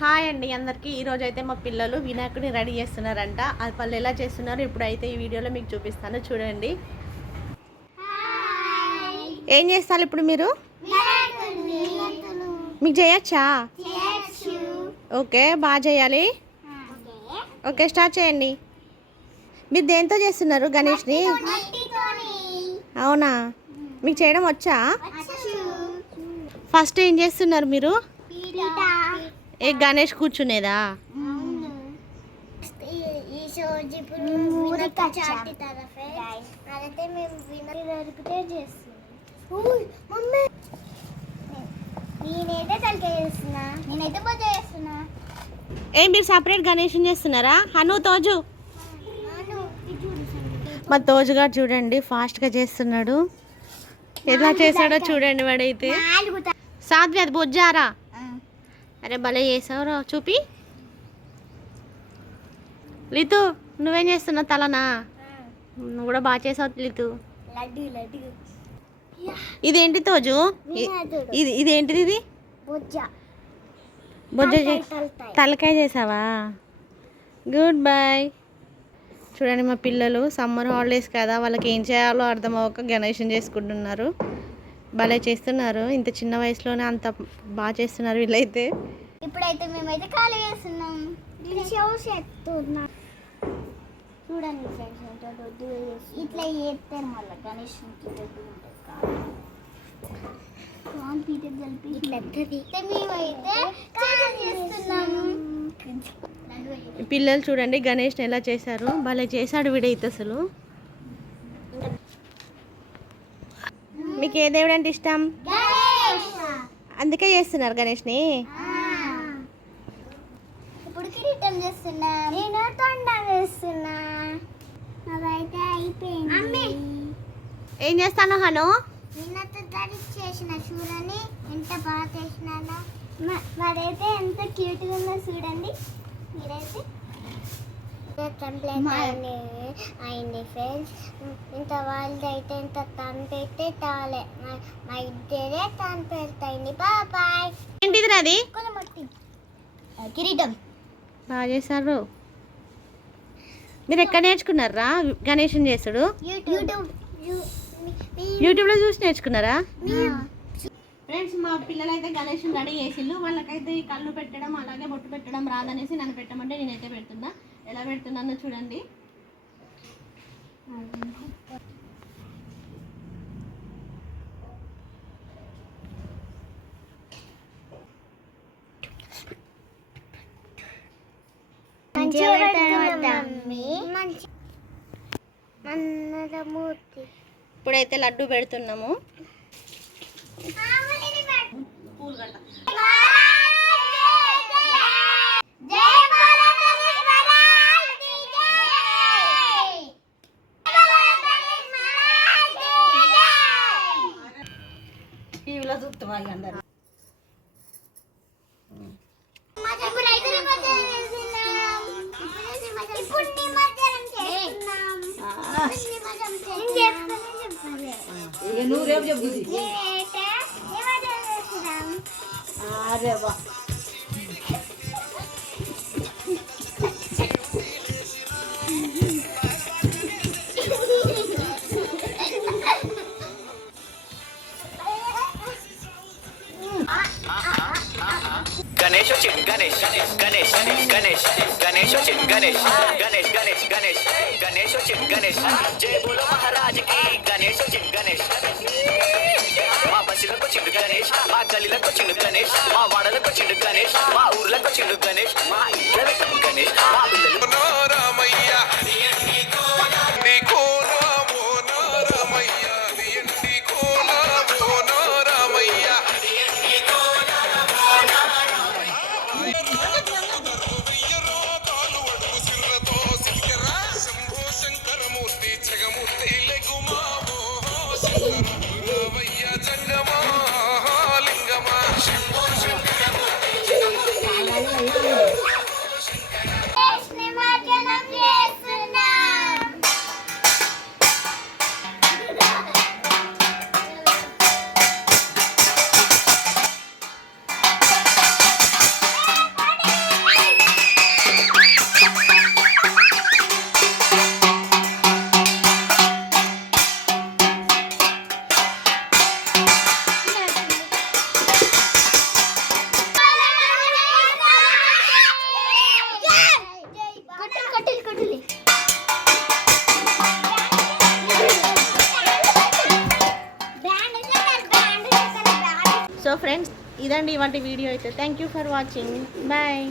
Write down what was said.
Hi అండి అందరికీ. ఈరోజు అయితే మా పిల్లలు వినాయకుడిని రెడీ చేస్తున్నారంట. అది వాళ్ళు ఎలా చేస్తున్నారు ఇప్పుడైతే ఈ వీడియోలో మీకు చూపిస్తాను, చూడండి. ఏం చేస్తారు ఇప్పుడు మీరు? మీకు చేయొచ్చా? ఓకే, బాగా చేయాలి. ఓకే, స్టార్ట్ చేయండి. మీరు దేంతో చేస్తున్నారు గణేష్ని? అవునా, మీకు చేయడం వచ్చా? ఫస్ట్ ఏం చేస్తున్నారు మీరు? ఏ గణేష్ కూర్చునేదా? ఏ మీరు సపరేట్ గణేష్ చేస్తున్నారా? హను, తోజు. మా తోజుగా చూడండి ఫాస్ట్గా చేస్తున్నాడు. ఎలా చేశాడో చూడండి వాడైతే. సాధ్వి అది బొజ్జారా? అరే భలే చేసావురా, చూపి. లితు నువ్వేం చేస్తున్నావు? తలనా? నువ్వు కూడా బాగా చేసావు లితు. ఇదేంటి తోజు? ఇదేంటిది? ఇది బొజ్జ తలకాయ చేసావా? Good boy. చూడండి మా పిల్లలు సమ్మర్ హాలిడేస్ కదా, వాళ్ళకి ఏం చేయాలో అర్థం అవ్వక గణేశం చేసుకుంటున్నారు. భలే చేస్తున్నారు, ఇంత చిన్న వయసులోనే అంత బాగా చేస్తున్నారు వీళ్ళైతే. ఇప్పుడైతే మేమైతే ఖాళీ చేస్తున్నాం. చూడండి ఫ్రెండ్స్, ఇట్లా చేస్తారు మళ్ళీ గణేష్ పిల్లలు చూడండి గణేష్ని ఎలా చేశారు. భలే చేశాడు వీడైతే అసలు. మీకు ఏ దేవుడు అంటే ఇష్టం? అందుకే చేస్తున్నారు గణేష్ని. ఇప్పుడు కిరీటం చేస్తున్నా, నేను తొండం వేస్తున్నా. అదైతే అయిపోయింది. ఏం చేస్తాను హను? నిన్నతో చేసిన చూడని ఎంత బాగా చేసినానో. మరైతే ఎంత క్యూట్గా ఉందో చూడండి మీరైతే. అయింది ఫ్రెండ్స్, ఇంత వాళ్ళది అయితే ఇంత తను పెడితే తాలే మా ఇద్దరే తను పెడతాయింది. బాయ్. ఏంటిది అది? కిరీటం బాగా చేశారు. మీరు ఎక్కడ నేర్చుకున్నారా గణేశం చేసుడు? యూట్యూబ్లో చూసి నేర్చుకున్నారా? ఫ్రెండ్స్, మా పిల్లలు అయితే గణేశం రెడీ చేసిండు. వాళ్ళకైతే ఈ కళ్ళు పెట్టడం అలాగే బొట్టు పెట్టడం రాదనేసి నన్ను పెట్టమంటే నేనైతే పెడుతున్నా. ఎలా పెడుతున్నానో చూడండి. ఇప్పుడైతే లడ్డు పెడుతున్నాము. టీవీలో చూస్తాం అందరు. నువ్వు రేపు చెప్పు. అరే వా, గణేష్ వచ్చింది. గణేష్ గణేష్ గణేష్ గణేష్ వచ్చింది. గణేష్ గణేష్ గణేష్ గణేష్ గణేష్ వచ్చింది. గణేష్ జై బోలో మహారాజ్కి. గణేష్ వచ్చింది. గణేష్ మా బస్సులకు వచ్చిండు గణేష్, మా గల్లీలకు వచ్చిండు గణేష్, మా వాడలకు వచ్చిండు గణేష్, మా ఊర్లకు వచ్చిండు గణేష్, మా ఇంట్లో గణేష్, మా పిల్లలు. ఫ్రెండ్స్ ఇదండి ఇవాళ వీడియో అయితే thank you for watching bye.